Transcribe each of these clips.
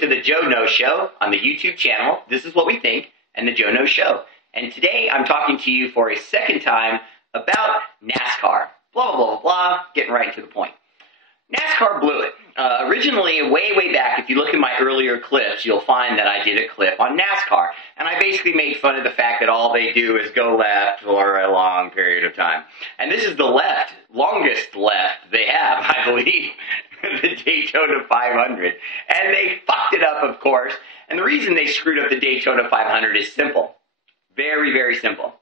to the Joe No Show on the YouTube channel. This is what we think, and the Joe No Show. And today I'm talking to you for a second time about NASCAR. Blah, blah, blah, blah, getting right to the point. NASCAR blew it. Originally, way back, if you look at my earlier clips, you'll find that I did a clip on NASCAR. And I basically made fun of the fact that all they do is go left for a long period of time. And this is the longest left they have, I believe, the Daytona 500. And they fucked it up, of course. And the reason they screwed up the Daytona 500 is simple. Very simple.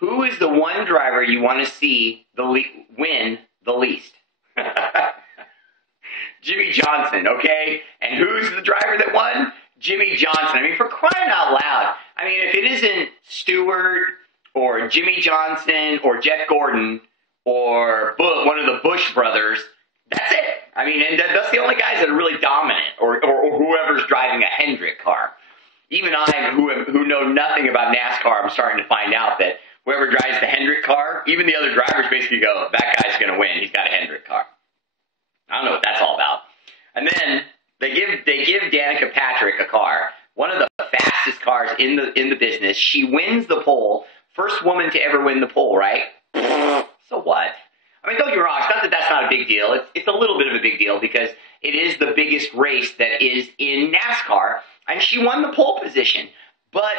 Who is the one driver you want to see win the least? Jimmy Johnson, okay? And who's the driver that won? Jimmy Johnson. I mean, for crying out loud. I mean, if it isn't Stewart or Jimmy Johnson or Jeff Gordon or one of the Bush brothers, that's it. I mean, and that's the only guys that are really dominant, or whoever's driving a Hendrick car. Even I, who know nothing about NASCAR, I'm starting to find out that whoever drives the Hendrick car, even the other drivers basically go, that guy's going to win. He's got a Hendrick car. I don't know what that's all about. And then they give Danica Patrick a car, one of the fastest cars in the business. She wins the pole, first woman to ever win the pole, right? So what? I mean, don't get me wrong. It's not that that's not a big deal. It's a little bit of a big deal because it is the biggest race that is in NASCAR, and she won the pole position. But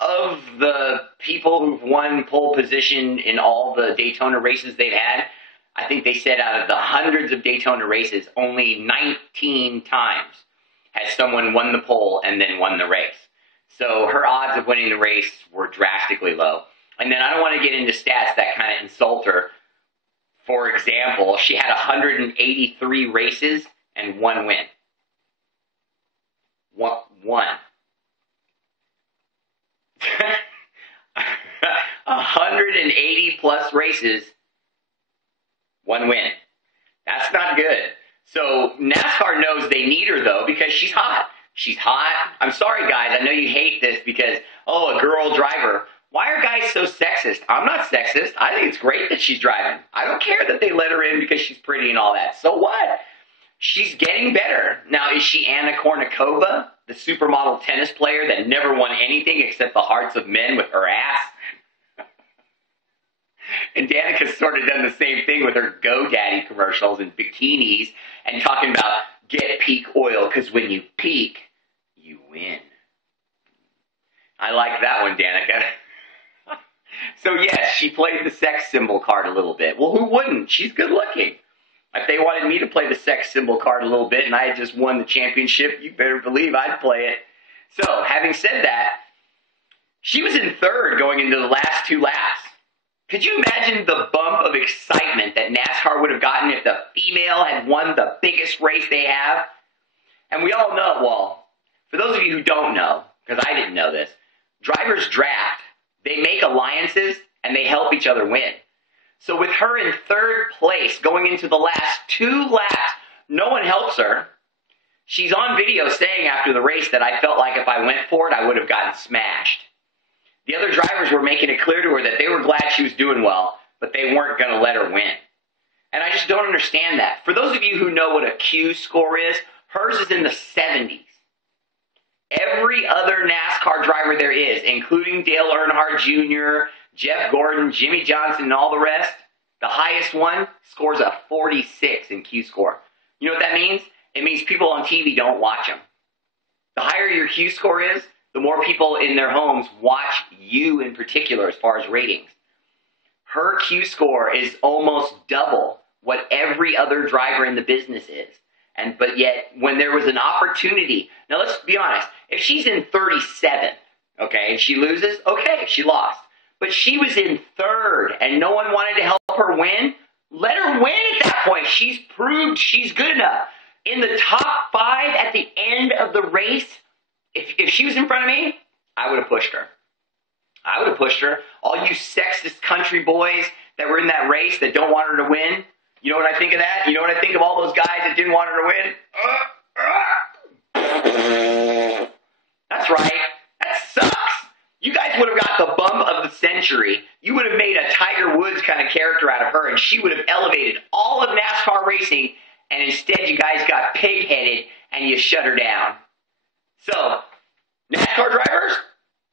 of the people who've won pole position in all the Daytona races they've had, I think they said out of the hundreds of Daytona races, only 19 times has someone won the pole and then won the race. So her odds of winning the race were drastically low. And then I don't want to get into stats that kind of insult her. For example, she had 183 races and one win. One. 180 plus races, one win. That's not good. So NASCAR knows they need her, though, because she's hot. She's hot. I'm sorry, guys. I know you hate this because, oh, a girl driver. Why are guys so sexist? I'm not sexist. I think it's great that she's driving. I don't care that they let her in because she's pretty and all that. So what? She's getting better. Now, is she Anna Kournikova, the supermodel tennis player that never won anything except the hearts of men with her ass? And Danica's sort of done the same thing with her GoDaddy commercials and bikinis and talking about get peak oil because when you peak, you win. I like that one, Danica. So yes, she played the sex symbol card a little bit. Well, who wouldn't? She's good looking. If they wanted me to play the sex symbol card a little bit and I had just won the championship, you better believe I'd play it. So, having said that, she was in third going into the last two laps. Could you imagine the bump of excitement that NASCAR would have gotten if the female had won the biggest race they have? And we all know, well, for those of you who don't know, because I didn't know this, drivers draft, they make alliances, and they help each other win. So with her in third place going into the last two laps, no one helps her. She's on video saying after the race that I felt like if I went for it, I would have gotten smashed. The other drivers were making it clear to her that they were glad she was doing well, but they weren't going to let her win. And I just don't understand that. For those of you who know what a Q score is, hers is in the 70s. Every other NASCAR driver there is, including Dale Earnhardt Jr., Jeff Gordon, Jimmy Johnson, and all the rest, the highest one scores a 46 in Q score. You know what that means? It means people on TV don't watch them. The higher your Q score is, the more people in their homes watch you in particular as far as ratings. Her Q score is almost double what every other driver in the business is. But yet, when there was an opportunity, now let's be honest, if she's in 37, okay, and she loses, okay, she lost. But she was in third, and no one wanted to help her win. Let her win at that point. She's proved she's good enough. In the top 5 at the end of the race, if she was in front of me, I would have pushed her. I would have pushed her. All you sexist country boys that were in that race that don't want her to win, you know what I think of that? You know what I think of all those guys that didn't want her to win? That's right. That sucks. You guys would have got the bum of the century. You would have made a Tiger Woods kind of character out of her, and she would have elevated all of NASCAR racing, and instead you guys got pig-headed and you shut her down. So, NASCAR drivers,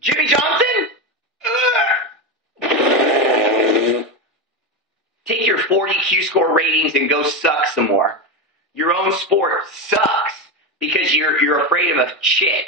Jimmy Johnson, take your 40 Q-score ratings and go suck some more. Your own sport sucks because you're afraid of a chick.